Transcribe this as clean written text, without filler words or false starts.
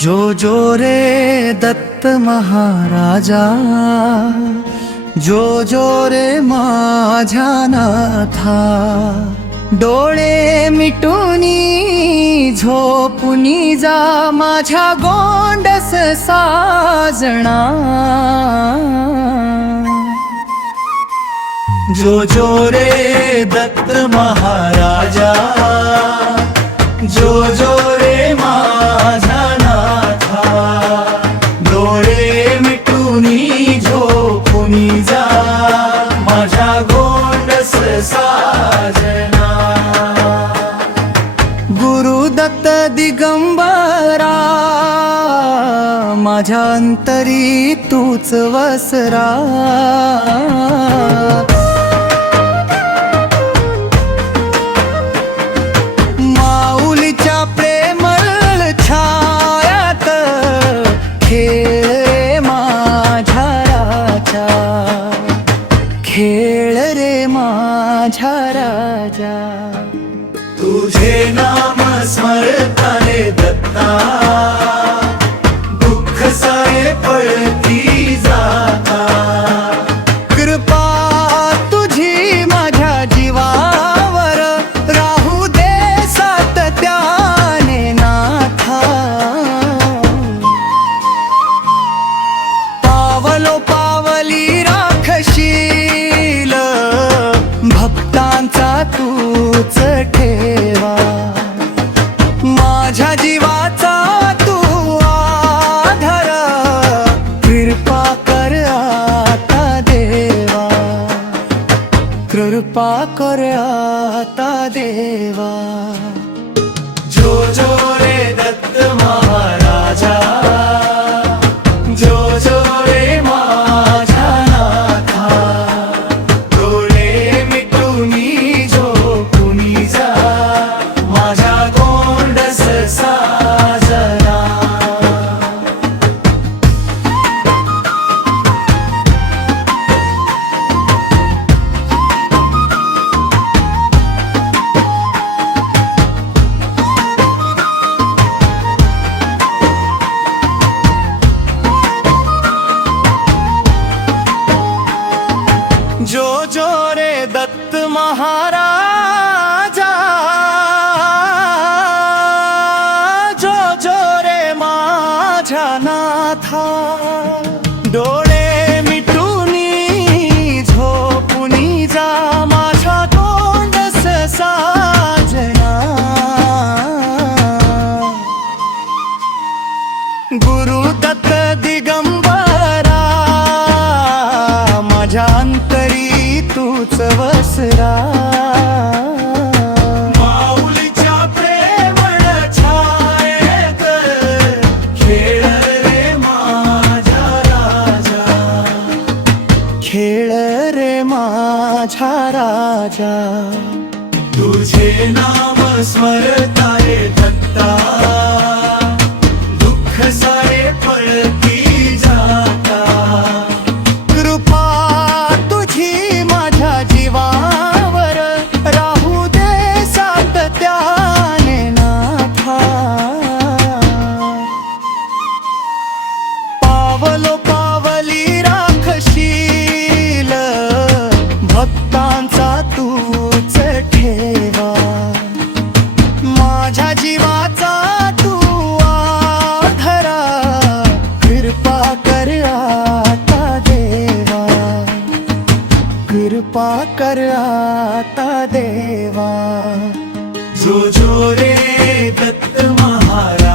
जो जो रे दत्त महाराजा, जो जो रे माझ्या नाथा, डोळे मिटूनी झोपुनी जा माझ्या गोंडस साजना। जो जो रे दत्त महाराजा, जो जो रे माझा नाथा, डोळे मिटूनी झोपुनी जा माझ्या गोंडस साजना। गुरुदत्त दिगंबरा, माझ्या अंतरी तूच वसरा। माऊलीच्या प्रेमळ छायात खेळ रे माझ्या राजा, खेळ रे माझ्या राजा। तुझे नाम स्मरताने दत्ता, दुःख सारे पळती जाता। कृपा तुझी माझ्या जीवावर राहू दे सातत्याने नाथा। पावलो पावली राखशील भक्तांचा तूच ठेवा। माझ्या जीवाचा तू आधार, कृपा कर आता देवा, कृपा कर आता देवा। जो जो रे दत्त महाराजा, जो जो रे माझा नाथा, डोळे मिटूनी झोपुनी जा माझ्या गोंडस साजना। जो जो रे दत्त महाराजा, जो जो रे माझ्या नाथा, डोळे मिटूनी झोपुनी जा माझ्या गोंडस साजना। गुरुदत्त दिगंबरा, माझ्या अंतरी तूच वसरा। माऊलीच्या प्रेमळ छायेत खेळ रे माझ्या राजा, खेळ रे माझ्या राजा। तुझे नाम स्मरतारे दत्ता, दुःख सारे पळती जाता। कृपा तुझी माझ्या जीवावर राहू दे सातत्याने नाथा। पावलो पावली राखशील भक्तांचा तूच ठेवा। माझ्या जीवाचा तू आधारा, कृपा कर आता देवा, कृपा कर आता देवा। जो जो रे दत्त महाराज,